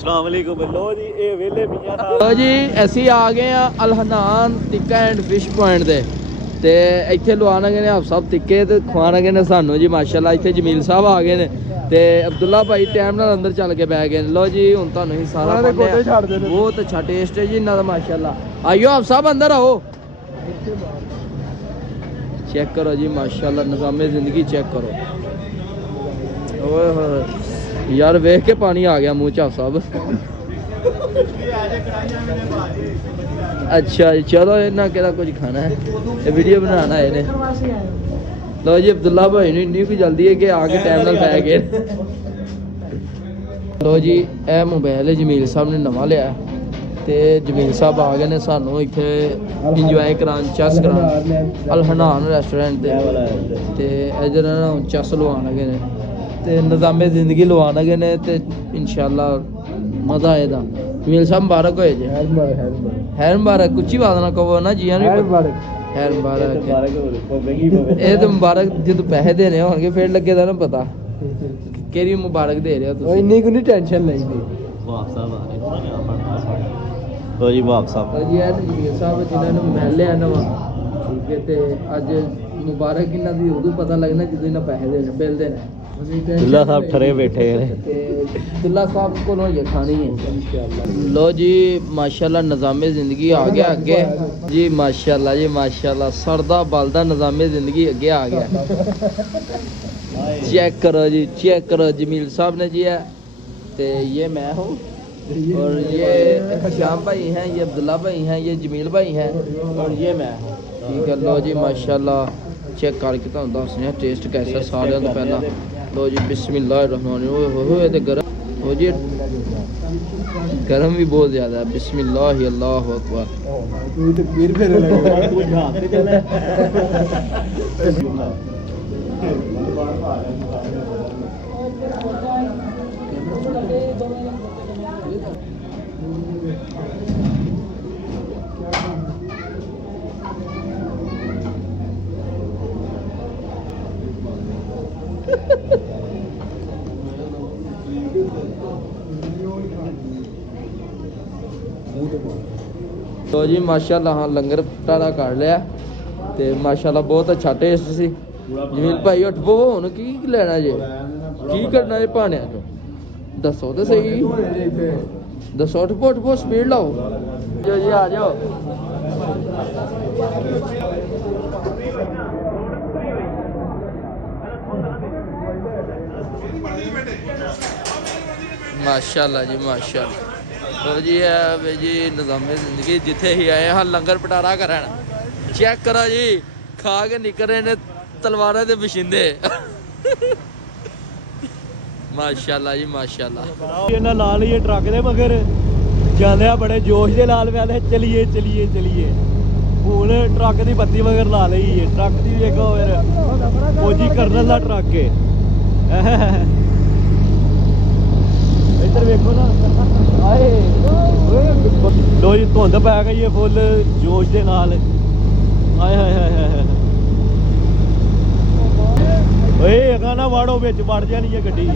अस्सलाम वालेकुम। लो जी ये वेले मियां साहब। लो जी ਅਸੀਂ ਆ ਗਏ ਆ ਅਲਹਨਾਨ ਟਿੱਕਾ ਐਂਡ ਫਿਸ਼ ਪੁਆਇੰਟ ਦੇ ਤੇ ਇੱਥੇ ਲਵਾਣਗੇ ਨੇ ਆਪ ਸਭ ਟਿੱਕੇ ਤੇ ਖਵਾਣਗੇ ਨੇ ਸਾਨੂੰ ਜੀ ਮਾਸ਼ਾਅੱਲਾ। ਇੱਥੇ ਜਮੀਲ ਸਾਹਿਬ ਆ ਗਏ ਨੇ ਤੇ ਅਬਦੁੱਲਾ ਭਾਈ ਟਾਈਮ ਨਾਲ ਅੰਦਰ ਚੱਲ ਕੇ ਬਹਿ ਗਏ ਨੇ। ਲੋ ਜੀ ਹੁਣ ਤੁਹਾਨੂੰ ਹੀ ਸਾਰਾ ਬਹੁਤ ਅੱਛਾ ਟੇਸਟ ਹੈ ਜੀ ਇਹਨਾਂ ਦਾ ਮਾਸ਼ਾਅੱਲਾ। ਆਇਓ ਆਪ ਸਭ ਅੰਦਰ ਆਓ, ਚੈੱਕ ਕਰੋ ਜੀ ਮਾਸ਼ਾਅੱਲਾ ਨਿਜ਼ਾਮੇ ਜ਼ਿੰਦਗੀ ਚੈੱਕ ਕਰੋ। ਓਏ ਹੋਏ यार वेख के पानी आ गया मुँह चा सब। अच्छा जी चलो इन्ना केदा कुछ खाना है, ये वीडियो बनाना है इन्हें। लो जी अब्दुल्ला भाई ने इन्नी कोई जल्दी है कि आके टाइम नाल पै गए। लो जी ए मोबाइल है जमील साहब ने नवा लिया ते जमील साहब आ गए ने सानू इत्थे इंजॉय करान चेस करान अल-हनान रेस्टोरेंट ते इधर ना चेस लवान लगे ने ते निज़ामे ज़िंदगी लवा लगे ने ते इंशाल्लाह मज़ा आएगा। जमील साहब मुबारक होए जी। हैर मुबारक कुछ बात ना कहो ना जी हैर मुबारक ये तो मुबारक जो पैसे देने होंगे फिर लगे दा ना पता केरी मुबारक दे रहे हो तुम। इन्नी को नहीं टेंशन लई दी। वाह साहब आ रहे लो जी वाह साहब जी है जमील साहब जिन्होंने महल लिया नवा ठीक है ते अज मुबारक इन्हां दी उदों पता लगना ਜਦੋਂ ਇਹਨਾਂ ਪੈਸੇ ਦੇਣੇ ਬਿੱਲ ਦੇਣੇ। दुल्ला साहब ठरे बैठे हैं। दुल्ला साहब को ये खानी है। लो जी माशाल्लाह निज़ामे ज़िंदगी आ गया आगे जी माशाल्लाह सरदा बलदा निज़ामे ज़िंदगी अगे आ गया। चेक करो जमील साहब ने जी है तो ये मैं हूँ और ये श्याम भाई हैं, ये अब्दुल्ला भाई हैं, ये जमील भाई हैं और ये मैं हूँ ठीक है। लो जी माशाल्लाह चेक करके तुहानू दसने टेस्ट कैसा सारे तो पहला। लो जी बिस्मिल्लाहिर्रहमानिर्रहीम ते गरम हो जी गरम भी बहुत ज़्यादा है। बिस्मिल्लाह अल्लाहु अकबर। तो जी माशाल्लाह हाँ लंगर टाड़ा कर लिया ते माशाल्लाह बहुत अच्छा टेस्ट सी। जमील भाई उठ पवो हुण की लेना जे की करना जे भाणिया चो दसो तो सही दसो। उठ पो स्पीड लाओ जो जी आ जाओ। माशाल्लाह जी माशाल्लाह। तो जी है जी निज़ामे ज़िंदगी जिथे ही आए हाँ लंगर पटारा करन चेक करो जी खा के निकल रहे ने तलवारा दे बशिंदे। माशाल्लाह जी माशाल्लाह। इन्ना ला लिए ट्रक दे मगर जांदे बड़े जोश दे लाल पे चलिए हुण ट्रक दी बत्ती मगर ला लई है। ट्रक दी देखो फिर फौजी कर्नल दा ट्रक है इधर देखो ना आए लो जी धुंध पै गई है फुल जोश दे नाल। आए हाय ओए अगा ना वाड़ो बिच वड़ जानी है गड्डी।